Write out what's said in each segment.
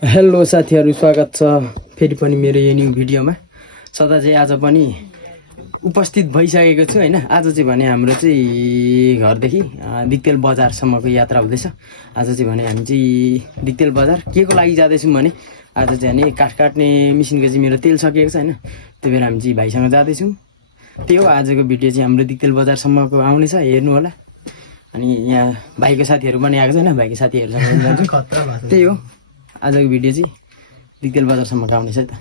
Hello साथीहरु, स्वागत छ फेरि पनि मेरो यो न्यू भिडियोमा। सदा चाहिँ आज पनि उपस्थित भइसकेको छु हैन। आज चाहिँ भने हाम्रो चाहिँ घरदेखि दिक्तेल बजारसम्मको यात्रा हुँदैछ। आज चाहिँ भने हामी चाहिँ दिक्तेल बजार के को लागि जाँदैछौँ भने आज चाहिँ नि काठ काट्ने मेसिनको चाहिँ मेरो तेल सकिएको छ हैन। त्यही भएर हामी चाहिँ भाइसँग जाँदैछौँ। त्यही हो आजको भिडियो चाहिँ हाम्रो दिक्तेल बजारसम्मको आउनेछ, हेर्नु होला। अनि यहाँ भाइको साथीहरु पनि आएको छ हैन, भाइको साथीहरुसँग जान्छु। त्यही हो आजको भिडियो चाहिँ दिक्तेल बजारसम्म आउनेछ है त।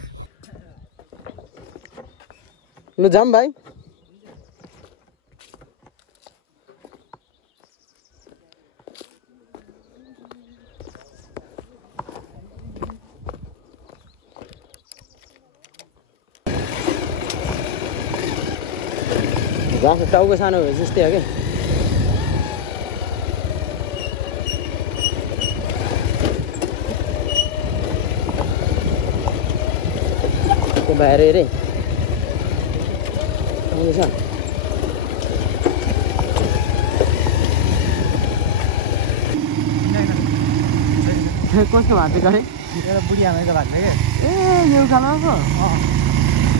ल जाम भाइ। टाउको सानो भए जस्तै हो क्या। बाहिर हेरे आउँदैछ। कस्तो भएको गरे एउटा बुढी आमाको भएको थियो कि ए यो खाना पो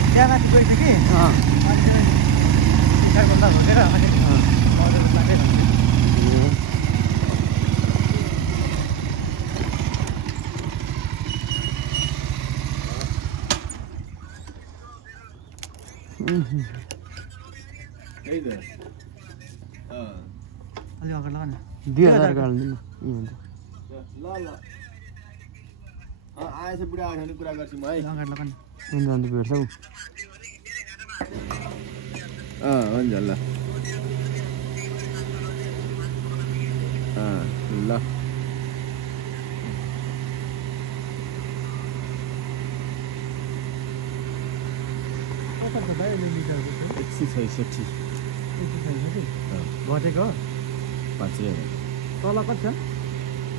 त्यहाँ माथि गइछ कि बन्दा भोगेर अनि अलि अगाडि लगा न 2000 गर्दिनु ल ल आएछ बुढा आएछ भने कुरा गर्छौँ है। अगाडि लगा न हुन्छ भेट्छौ। हुन्छ ल ल 166 घटेको 500 तल कति छ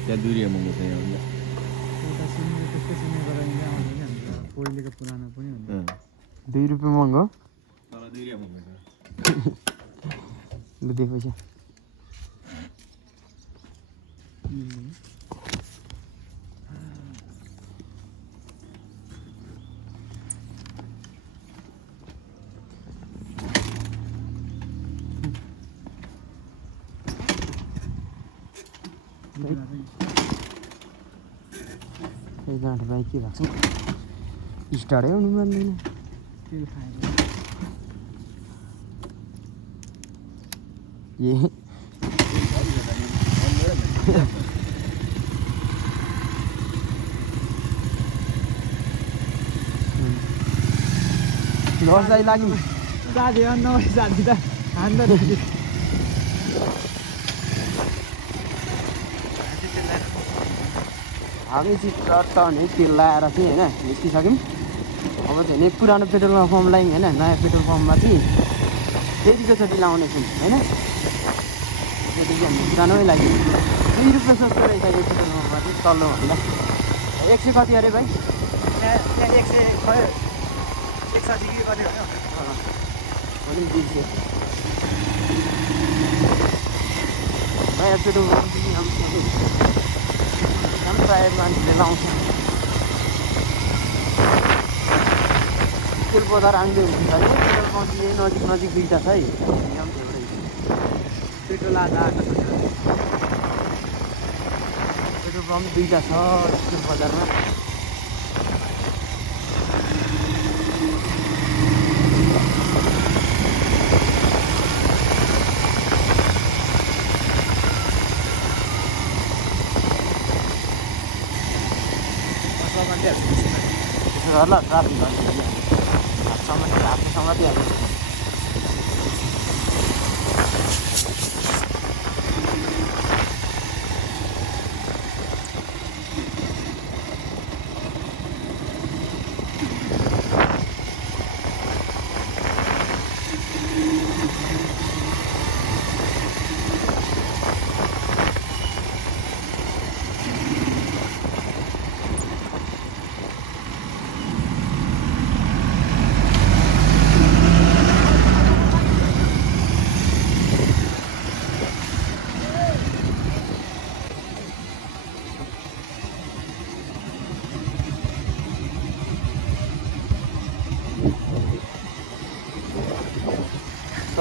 त्यहाँ दुरी महँगो छ यहाँ एउटा सिमे त्यसको सिमे गरेर यहाँ आउँदैन नि पहिलेको पुरानो पनि हुन्छ 2 रुपैयाँ महँगो तल 2 रुपैयाँ महँगो ल दे पैसा गाडी बाइक के भएको छ स्टार्टै हुनु पर्दैन तेल खाएर ए लसलाई लाग्यो साथी नभए साथी त हान्दा हामी चाहिँ टट्ट भने तेल लगाएर चाहिँ होइन निस्किसक्यौँ। अब चाहिँ नि पुरानो पेट्रोल पम्प लायौँ होइन, नयाँ पेट्रोल पम्पमा चाहिँ त्यतिकोचोटि लाउनेछौँ होइन। त्यतिकै हामी पुरानोमै लाग्यो 2 रुपियाँ सस्तो रहेछ यो पेट्रोल पम्पमा चाहिँ तल्लो भन्दा। 100 कति अरे भाइ? 160 कति हो नयाँ पेट्रोल पम्प प्रायः मान्छेले लाउँछ। तेल बजार आउँदै हुन्छ है पेट्रोल पम्प यही नजिक नजिक दुईवटा छ है। यहाँ पनि एउटै पेट्रोल आज आएको छ। पेट्रोल पम्प दुईवटा छ तेल बजारमा। ल ट्राफिक हातसम्म दिइहाल्छ।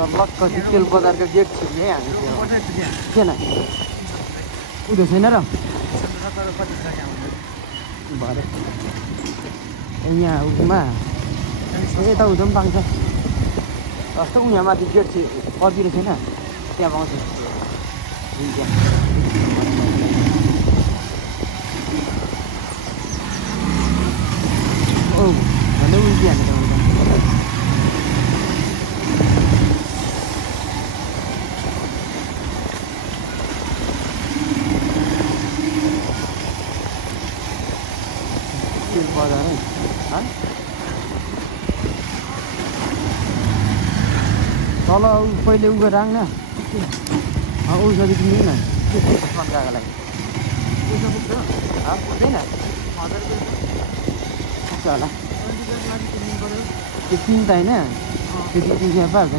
सर्लक्क दिक्तेल बजारको गेट छिर्ने हामी किन उयो छैन र भरे यहाँ उमा यता उता पनि पाउँछ जस्तो यहाँ माथि गेट पर्दिलो छैन त्यहाँ पाउँछ ओ भन्दै उल्टी हाल्नु बजार है तल पहिले उयो राख्न औषधी किन्नु न जग्गाको लागि पुग्दैन पुग्छ होला त्यो किन त होइन त्यति पुग्छ पाहाल्छ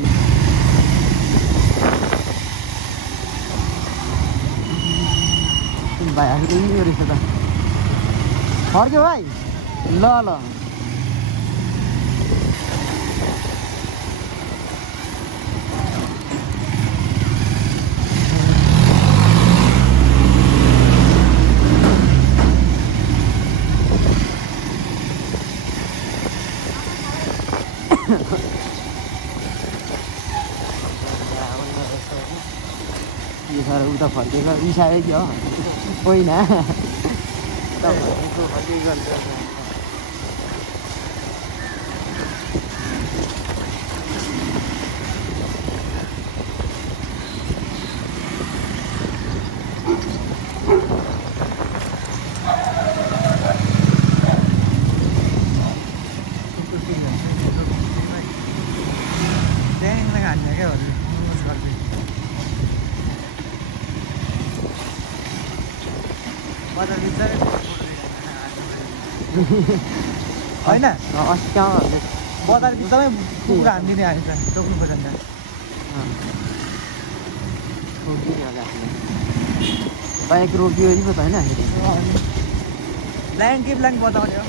नि भाइ आफू किन्नु यो रहेछ त फर्क्यो भाइ ल ल यो सर उता फर्केको रिसायो कि हो होइन होइन अस्ति कहाँ बजार एकदमै कुकुर हानिदिने हामी त रोक्नुपर्छ नि बाइक रोकियो नि पो त होइन ब्ल्याङ्क कि ब्ल्याङ्क बताउने हो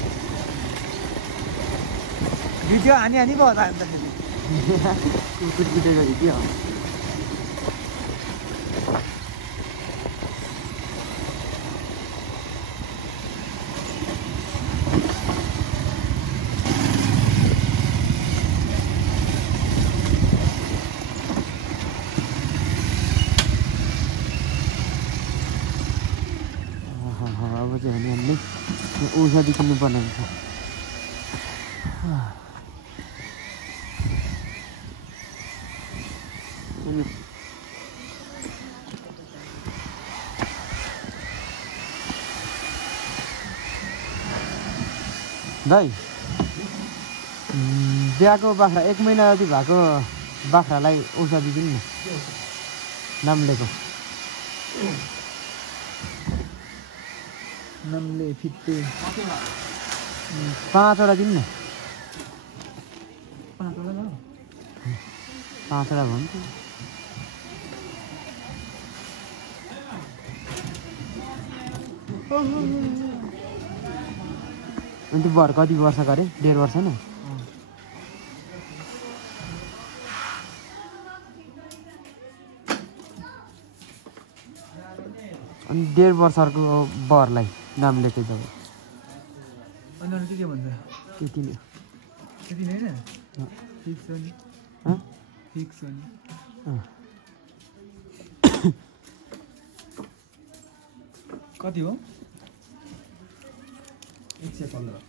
भिडियो हानी पो होला अन्त कुकुर कुटेको भिडियो अब चाहिँ हामीले औषधी किन्नु पर्ने हुन्छ दाइ बिहाको बाख्रा 1 महिना जति भएको बाख्रालाई औषधी दिनु नाम लिएको नमले फिट्टे 5वटा दिनु न 5वटा 5वटा भन्छु अनि त्यो भर कति वर्ष गरे 1.5 वर्ष न अनि 1.5 वर्षको बरलाई नाम लेखे जब अनि के भन्छ त्यति नै त्यति नै हैन फिक्स हो नि फिक्स हो नि कति हो 115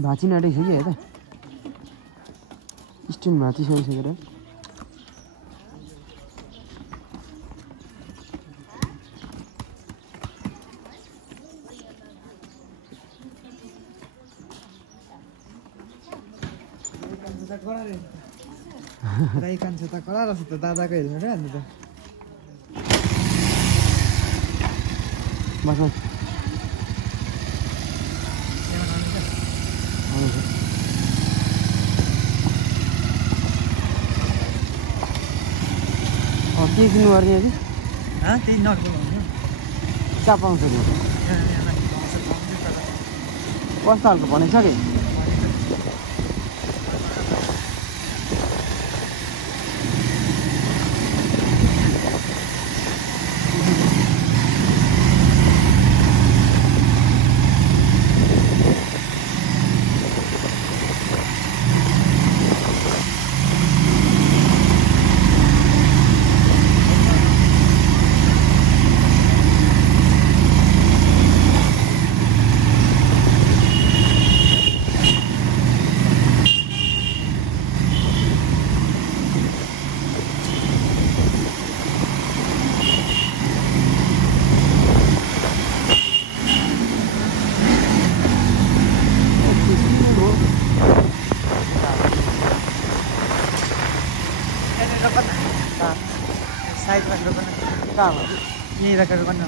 भाँची नटेको छ कि हेर स्टुन भाँची सकिसकेर राई कान्छे त कडा रहेछ त दादाको हेल्मेट हाल्नु त बस के किन्नुपर्ने अरे त्यही नर्मल कहाँ पाउँछ नि कस्तो खालको भनिसके साइड राखेर पनि कहाँ हो यहीँ राखेर पनि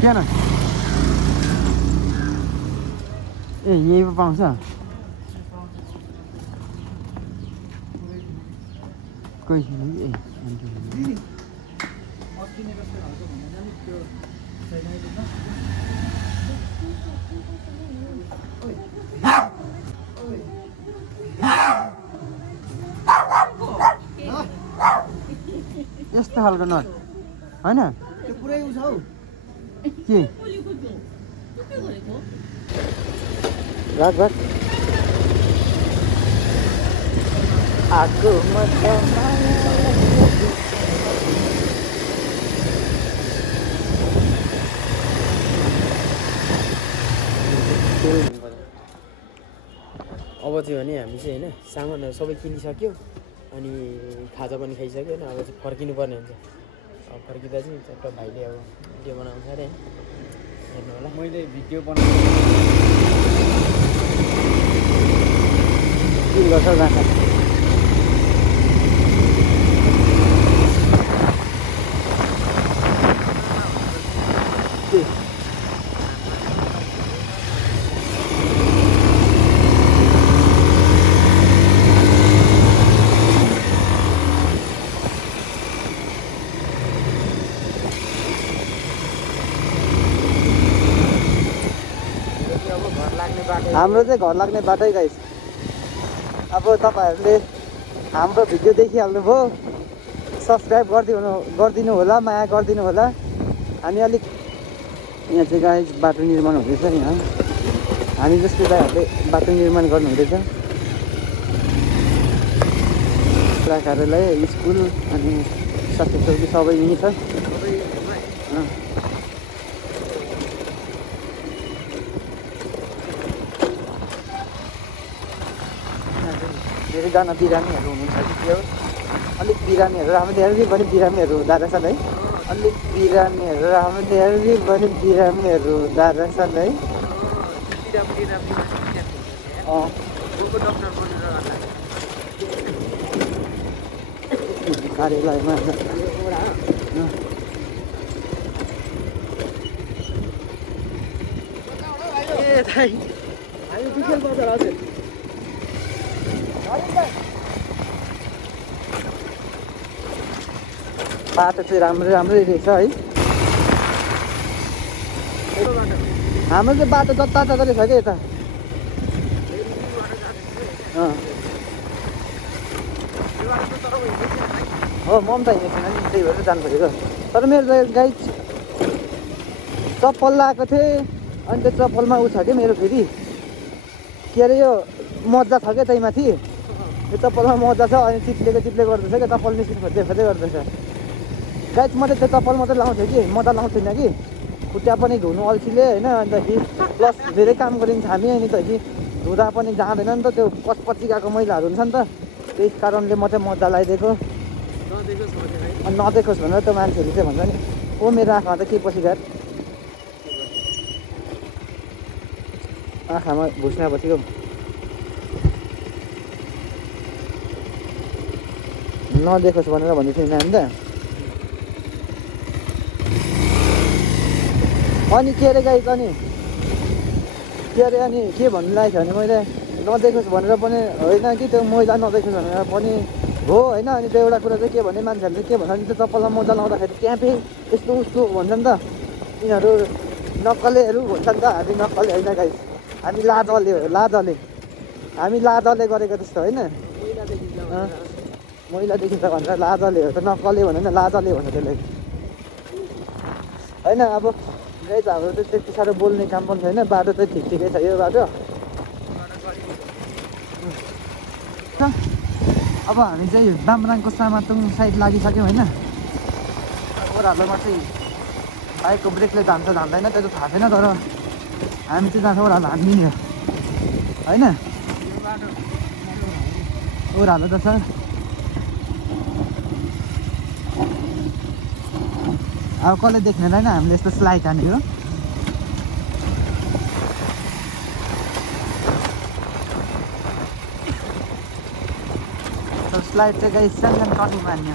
क्या न ए यहीँ पो पाउँछ कोही छैन कि ए यस्तो खालको नट होइन त्यो पुरै उस हौ के राख राख आगो अब चाहिँ भने हामी चाहिँ होइन सामानहरू सबै किनिसक्यो अनि खाजा पनि खाइसक्यो होइन अब चाहिँ फर्किनु पर्ने हुन्छ अब फर्किँदा चाहिँ चट्ट भाइले अब भिडियो बनाउँछ अरे हेर्नु होला मैले भिडियो बनाएको के गर्छ जान्छ हाम्रो चाहिँ घर लाग्ने बाटै गाइस अब तपाईँहरूले हाम्रो भिडियो देखिहाल्नुभयो सब्सक्राइब गरिदिनु होला माया गरिदिनु होला हामी अलिक यहाँ चाहिँ गाइस बाटो निर्माण हुँदैछ यहाँ हामी जस्तै दाइहरूले बाटो निर्माण गर्नु हुँदैछ कार्यालय स्कुल अनि सबै सबै यहीँ छ धेरैजना बिरामीहरू हुनुहुन्छ कि त्यो अलिक बिरामीहरू हाम्रो धेरै पनि बिरामीहरू हुँदो रहेछन् है अलिक बिरामीहरू हाम्रो धेरै पनि बिरामीहरू हुँदो रहेछन् है कार्यालयमा ए दाइ हामी बिकेल बजार हजुर बाटो चाहिँ राम्रै रहेछ है हाम्रो चाहिँ बाटो जताततै रहेछ क्या यता हो म पनि त हिँडेको छैन नि त्यही भएर जानु पऱ्यो तर मेरो गाई चप्पल लगाएको थिएँ अनि त्यो चप्पलमा उ छ क्या मेरो फेरि के अरे यो मजा छ क्या त्यही माथि यो चप्पलमा मजा छ अनि चिप्ले गर्दैछ क्या चप्पल निस्किनु खोज्दै गर्दैछ गाई म चाहिँ त्यो चप्पल मात्रै लगाउँथेँ कि म त लगाउँथिनँ कि खुट्टा पनि धुनु अल्छीले होइन अन्तखेरि प्लस धेरै काम गरिन्छ हामी अनि त धुँदा पनि जाँदैन नि त त्यो पछि गएको मैलाहरू हुन्छ नि त त्यही कारणले म चाहिँ मजा लगाइदिएको अनि नदेखोस् भनेर त्यो मान्छेहरू चाहिँ भन्छ नि ओ मेरो आँखामा त के पसिघाट आँखामा भुस्ना बसेको नदेखोस् भनेर भन्दै थिएन हामी त अनि के अरे गाइस अनि के अरे अनि के भन्नु लागेको थियो भने मैले नदेखोस् भनेर पनि होइन कि त्यो मैला नदेखोस् भनेर पनि हो होइन। अनि त्यो एउटा कुरा चाहिँ के भने मान्छेहरूले के भन्छ भने त्यो चप्पलमा मोजा लाउँदाखेरि त्यहाँ फेरि यस्तो उस्तो भन्छ नि त यिनीहरू नक्कलेहरू भन्छ नि त। हामी नक्कले होइन गाइस हामी लाजले हामी लाजले गरेको त्यस्तो होइन मैला देखिन्छ भन्छ लाजले हो त नक्कले भनेर लाजले भन्छ त्यसलाई होइन। अब गाइस हाम्रो चाहिँ त्यति साह्रो बोल्ने काम पनि छैन बाटो चाहिँ ठिकै छ यो बाटो। अब हामी चाहिँ दामराङको सामातुङ साइड लागिसक्यौँ होइन। ओह्रालोमा चाहिँ बाइकको ब्रेकले धान्छ धान्दैन त्यो त थाहा छैन तर हामी चाहिँ जान्छ ओह्रालो हान्ने नि होइन। ओह्रालो त छ अब कसले देख्नेलाई नै हामीले यस्तो स्लाइड हानेको स्लाइड चाहिँ गाइस सानो कटिङ मान्यो।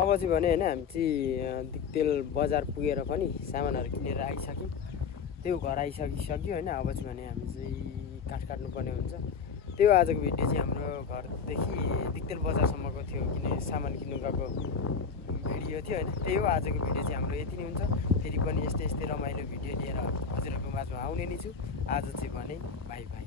अब चाहिँ भने होइन हामी चाहिँ दिक्तेल बजार पुगेर पनि सामानहरू किनेर आइसक्यौँ। त्यो घर आइसकिसक्यो होइन। अब चाहिँ भने हामी चाहिँ काठ काट्नुपर्ने हुन्छ। त्यो आजको भिडियो चाहिँ हाम्रो घरदेखि दिक्तेल बजारसम्मको थियो किन सामान किन्नु गएको भिडियो थियो होइन। त्यही हो आजको भिडियो चाहिँ हाम्रो यति नै हुन्छ। फेरि पनि यस्तै रमाइलो भिडियो लिएर हजुरहरूको माझमा आउने नै छु। आज चाहिँ भने बाई बाई।